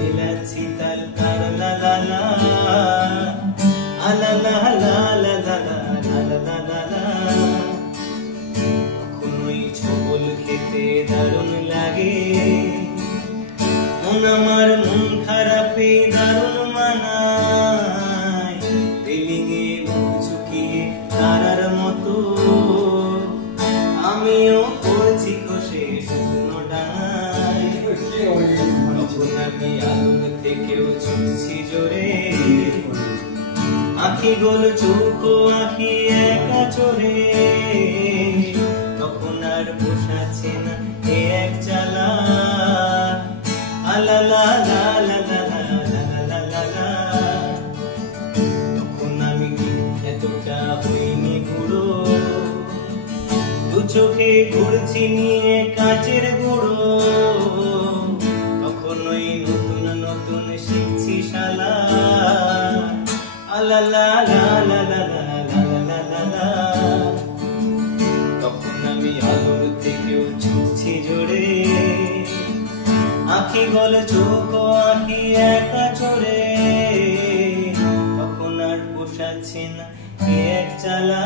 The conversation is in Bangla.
মেলাচ্ছি তাল তার লা লা লা আলা লা লা লা লা লা লা লা। কখনোই ছবল খেতে দারুণ লাগে, মন আমার মন খারাপে দারুণ মানায়। রেলিংয়ে মুখ ঝুঁকিয়ে তারার মতো আমিও পড়ছি খসে শুকনো ডাঙায়। তখন আমি আলোর থেকেও ছুটছি জোরে, আঁখি গোল চোখ আঁখি একা চোরে। তখন আর বসাচ্ছে না এ এক জ্বালা আলা লা লা লা লা লা লা লা লা। তখন আমি এতটা হইনি বুড়ো, দু চোখে ঘুরছি নিয়ে কাচের গুঁড়ো। তখন ওই নতুন নতুন শিখছি শালা আলা লা লা লা লা লা লা লা লা। তখন আমি আলোর থেকেও ছুটছি জোরে, আঁখি গোল চোখ আঁখি একা চোরে। তখন আর পোষাচ্ছে না এক জ্বালা